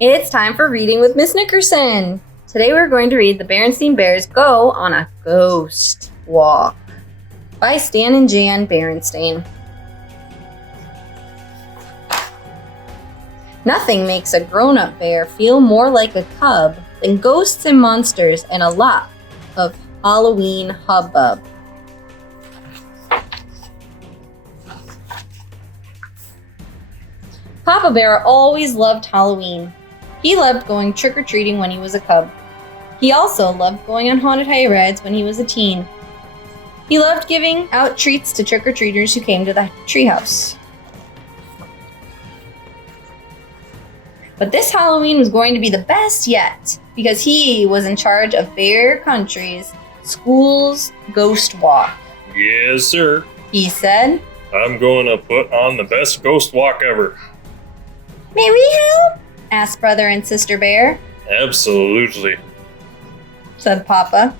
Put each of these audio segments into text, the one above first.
It's time for Reading with Miss Nickerson. Today we're going to read The Berenstain Bears Go on a Ghost Walk by Stan and Jan Berenstain. Nothing makes a grown-up bear feel more like a cub than ghosts and monsters and a lot of Halloween hubbub. Papa Bear always loved Halloween. He loved going trick-or-treating when he was a cub. He also loved going on haunted hay rides when he was a teen. He loved giving out treats to trick-or-treaters who came to the treehouse. But this Halloween was going to be the best yet, because he was in charge of Bear Country's school's ghost walk. Yes, sir. He said, I'm going to put on the best ghost walk ever. "May we help?" asked Brother and Sister Bear. Absolutely. Said Papa.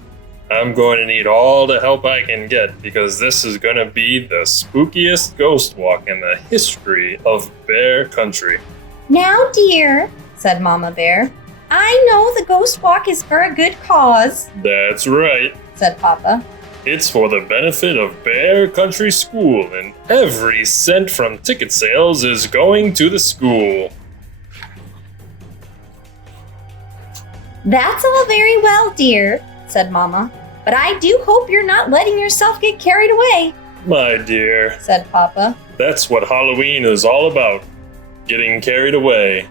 I'm going to need all the help I can get because this is going to be the spookiest ghost walk in the history of Bear Country. "Now, dear," said Mama Bear, "I know the ghost walk is for a good cause," That's right. said Papa. It's for the benefit of Bear Country School, and every cent from ticket sales is going to the school. "That's all very well, dear," said Mama, "but I do hope you're not letting yourself get carried away," My dear, said Papa. that's what Halloween is all about. Getting carried away.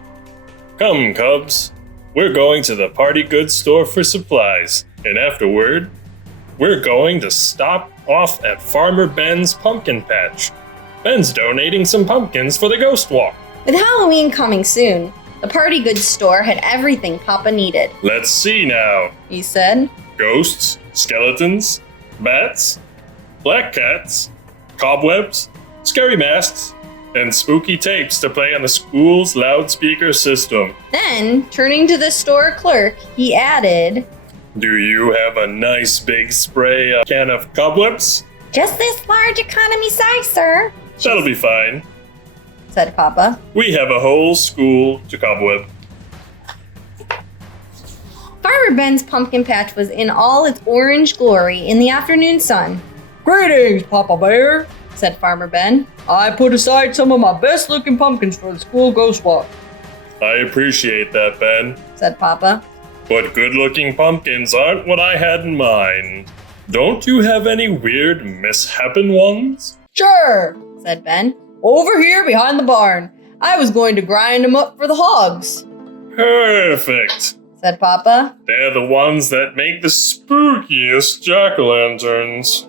Come, Cubs. We're going to the party goods store for supplies, and afterward, we're going to stop off at Farmer Ben's pumpkin patch. Ben's donating some pumpkins for the ghost walk. With Halloween coming soon, the party goods store had everything Papa needed. Let's see now. He said, Ghosts, skeletons, bats, black cats, cobwebs, scary masks, and spooky tapes to play on the school's loudspeaker system. Then, turning to the store clerk, he added, Do you have a nice big spray can of cobwebs? "Just this large economy size, sir," That'll be fine. said Papa. We have a whole school to cobweb. Farmer Ben's pumpkin patch was in all its orange glory in the afternoon sun. "Greetings, Papa Bear. Said Farmer Ben. I put aside some of my best looking pumpkins for the school ghost walk." I appreciate that, Ben. Said Papa. But good-looking pumpkins aren't what I had in mind. Don't you have any weird mishappen ones? "Sure. Said Ben. Over here behind the barn. I was going to grind them up for the hogs." Perfect. Said Papa. They're the ones that make the spookiest jack-o'-lanterns.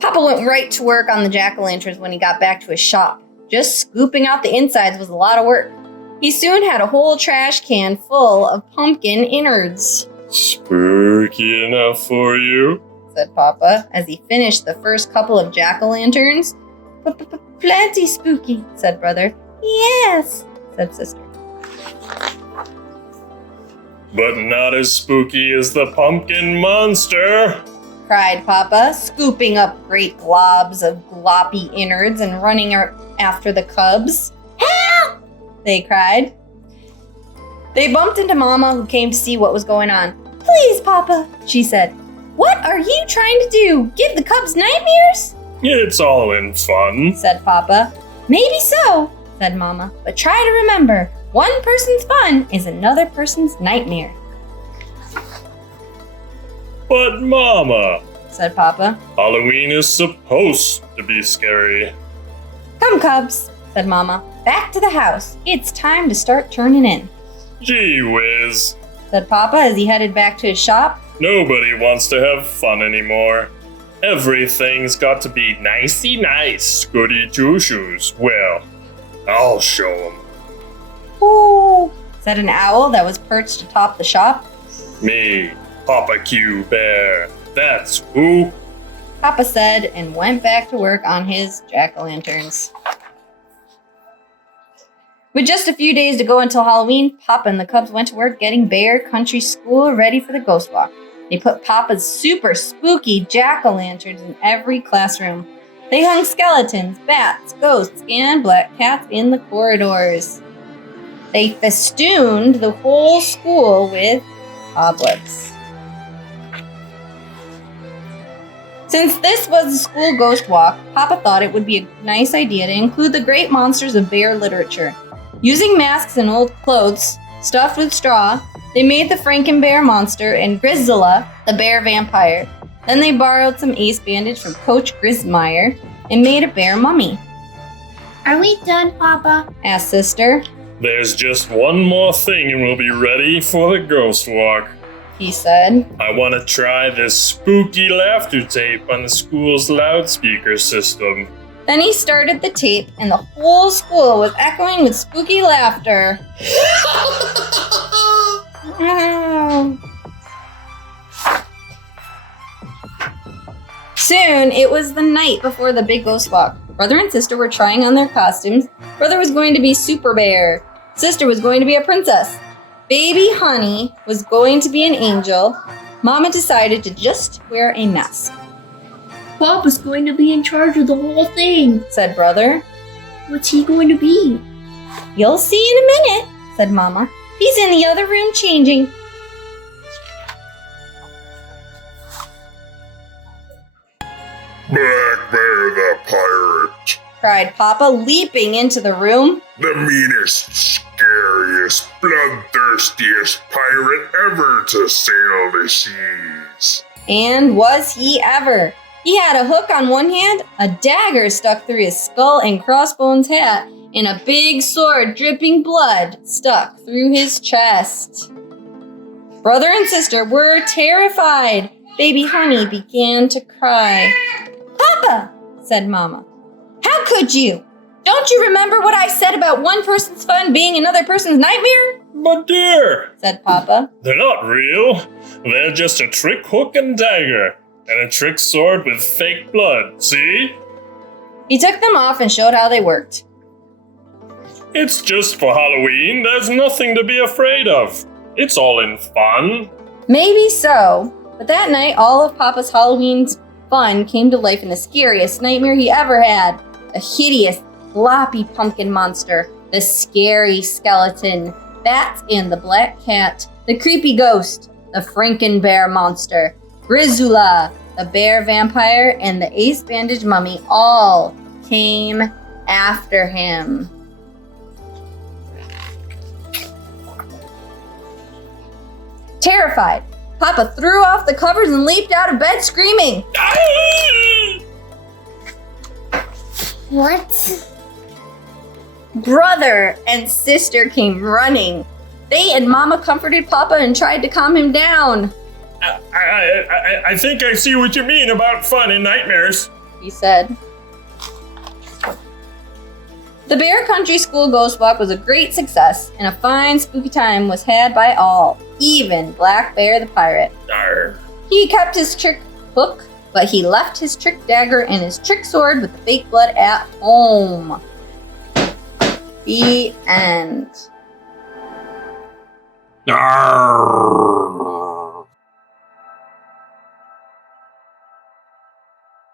Papa went right to work on the jack-o'-lanterns when he got back to his shop. Just scooping out the insides was a lot of work. He soon had a whole trash can full of pumpkin innards. Spooky enough for you? Said Papa as he finished the first couple of jack-o'-lanterns. "Plenty spooky," said Brother. "Yes," said Sister. But not as spooky as the pumpkin monster. Cried Papa, scooping up great globs of gloppy innards and running after the cubs. "Help!" they cried. They bumped into Mama, who came to see what was going on. "Please, Papa," she said. "What are you trying to do? Give the cubs nightmares?" It's all in fun. Said Papa. "Maybe so," said Mama, "but try to remember, one person's fun is another person's nightmare." But Mama, Said Papa. Halloween is supposed to be scary. "Come, cubs," said Mama. "Back to the house. It's time to start turning in," Gee whiz. said Papa as he headed back to his shop. Nobody wants to have fun anymore. Everything's got to be nicey nice, goody two-shoes. Well, I'll show 'em. "Ooh," said an owl that was perched atop the shop. Me, Papa Q Bear. That's who. Papa said and went back to work on his jack-o'-lanterns. With just a few days to go until Halloween, Papa and the cubs went to work getting Bear Country School ready for the ghost walk. They put Papa's super spooky jack-o'-lanterns in every classroom. They hung skeletons, bats, ghosts, and black cats in the corridors. They festooned the whole school with cobwebs. Since this was the school ghost walk, Papa thought it would be a nice idea to include the great monsters of bear literature. Using masks and old clothes stuffed with straw, they made the Frankenbear monster and Grizzilla, the bear vampire. Then they borrowed some ace bandage from Coach Grismeyer and made a bear mummy. Are we done, Papa? Asked Sister. There's just one more thing and we'll be ready for the ghost walk. He said. I want to try this spooky laughter tape on the school's loudspeaker system. Then he started the tape, and the whole school was echoing with spooky laughter. Soon, it was the night before the big ghost walk. Brother and sister were trying on their costumes. Brother was going to be Super Bear. Sister was going to be a princess. Baby Honey was going to be an angel. Mama decided to just wear a mask, Papa's going to be in charge of the whole thing. said Brother. What's he going to be? You'll see in a minute, said Mama. He's in the other room changing. Black Bear the Pirate. Cried Papa, leaping into the room. The meanest, scariest, bloodthirstiest pirate ever to sail the seas. And was he ever? He had a hook on one hand, a dagger stuck through his skull and crossbones hat, and a big sword dripping blood stuck through his chest. Brother and sister were terrified. Baby Honey began to cry. Papa, said Mama, how could you? Don't you remember what I said about one person's fun being another person's nightmare? But dear, Said Papa. they're not real. They're just a trick hook and dagger, and a trick sword with fake blood, see? He took them off and showed how they worked. It's just for Halloween. There's nothing to be afraid of. It's all in fun. Maybe so, but that night all of Papa's Halloween's fun came to life in the scariest nightmare he ever had. A hideous, floppy pumpkin monster, the scary skeleton, bats and the black cat, the creepy ghost, the Frankenbear monster, Grizzula, the bear vampire, and the ace bandage mummy all came after him. Terrified, Papa threw off the covers and leaped out of bed screaming. What? Brother and sister came running. They and Mama comforted Papa and tried to calm him down, I think I see what you mean about fun in nightmares. he said. The Bear Country School Ghost Walk was a great success, and a fine spooky time was had by all, even Black Bear the Pirate. Arr. He kept his trick hook, but he left his trick dagger and his trick sword with the fake blood at home. The end. Arr.